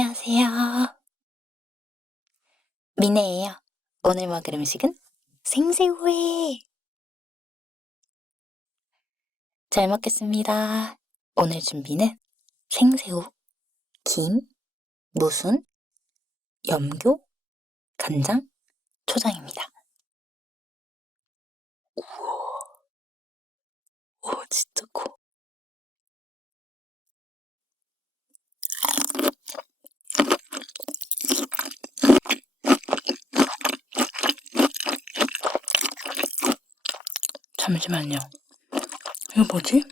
안녕하세요. 미네예요. 오늘 먹을 음식은 생새우회. 잘 먹겠습니다. 오늘 준비는 생새우, 김, 무순, 염교, 간장, 초장입니다. 우와. 오, 진짜 커. 잠시만요. 이거 뭐지?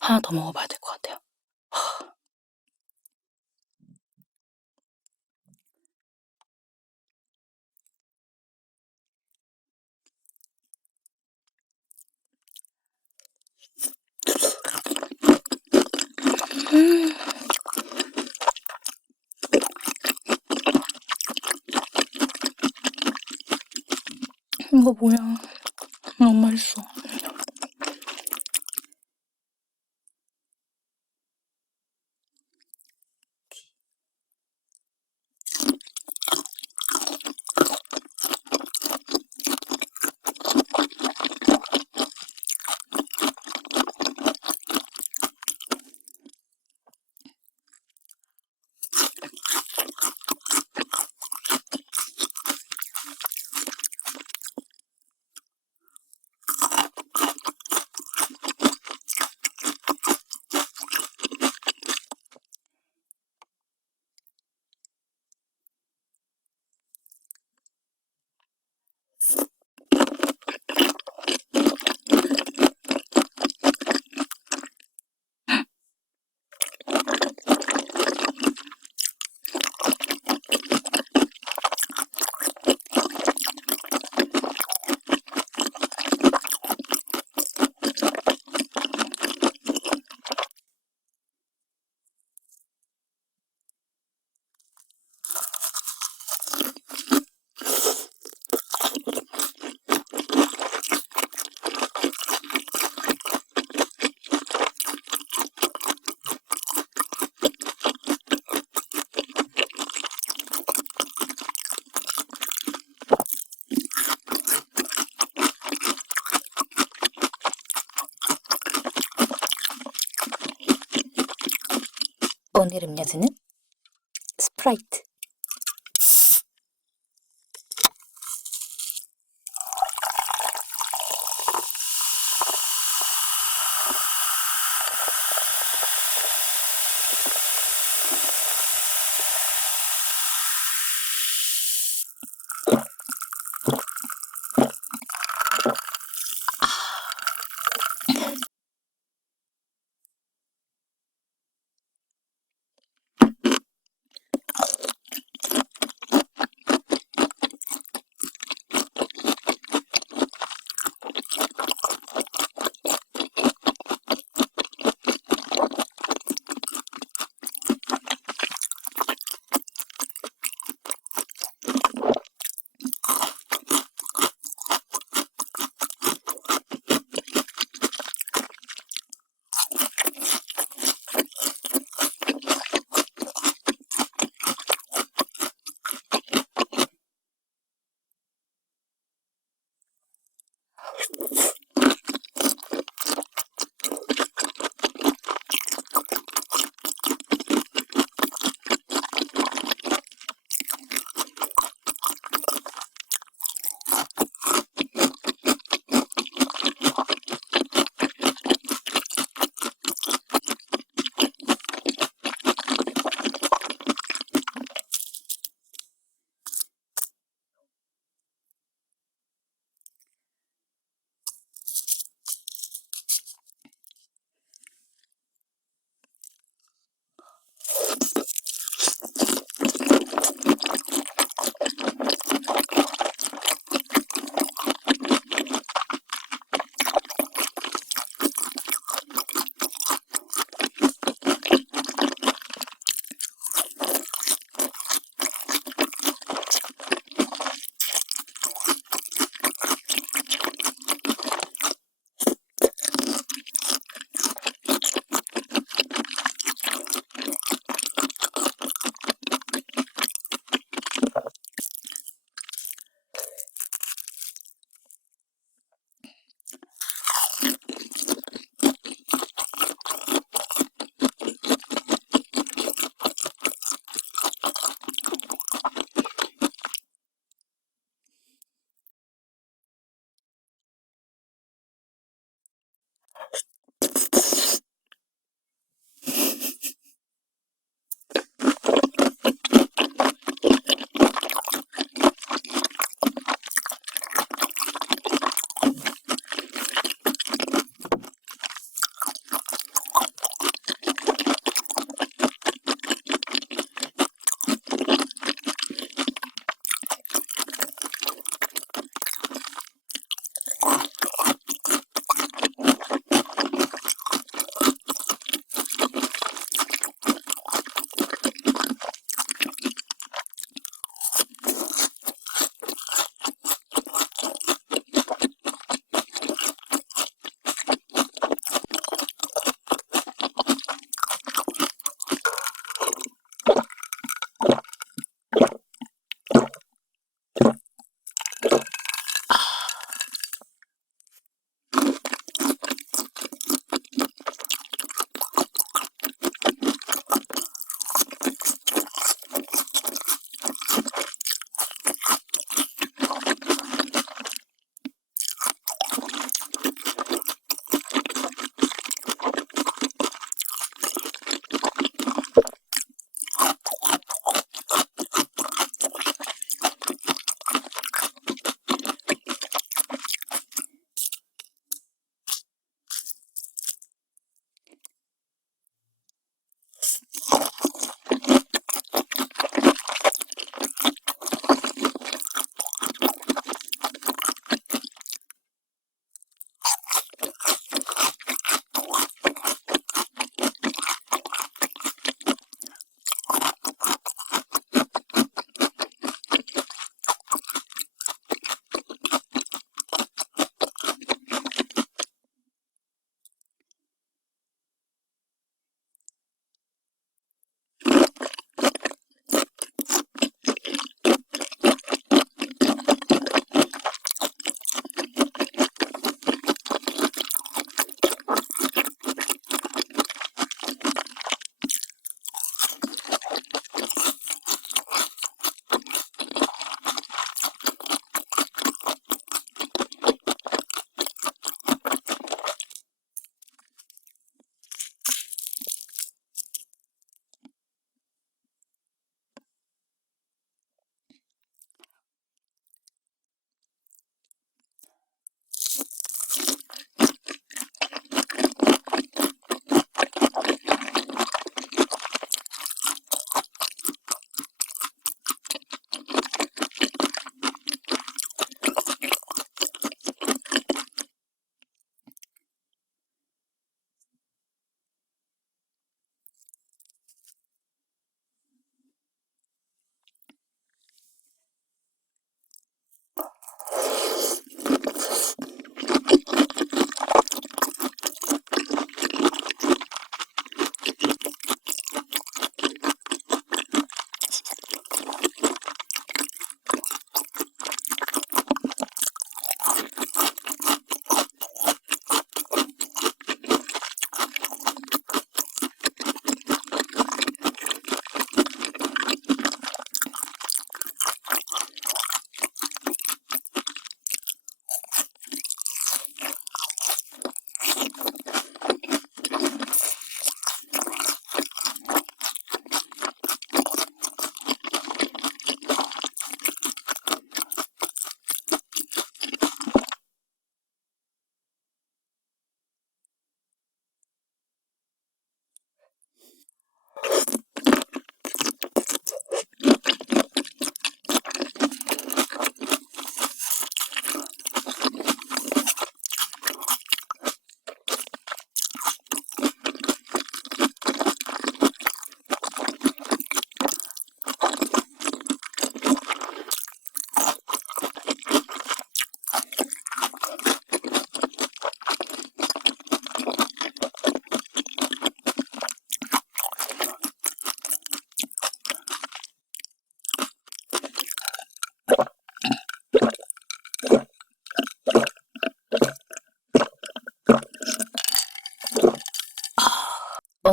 하나 더 먹어봐야 될 이거 뭐야? 너무 맛있어. 오늘 음료수는 스프라이트.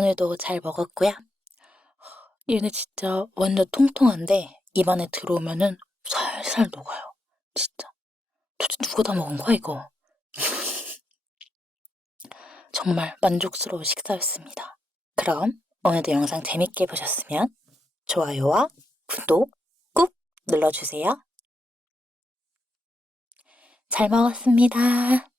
오늘도 잘 먹었고요. 얘네 진짜 완전 통통한데 입안에 들어오면은 살살 녹아요. 진짜. 도대체 누가 다 먹은 거야 이거? 정말 만족스러운 식사였습니다. 그럼 오늘도 영상 재밌게 보셨으면 좋아요와 구독 꾹 눌러주세요. 잘 먹었습니다.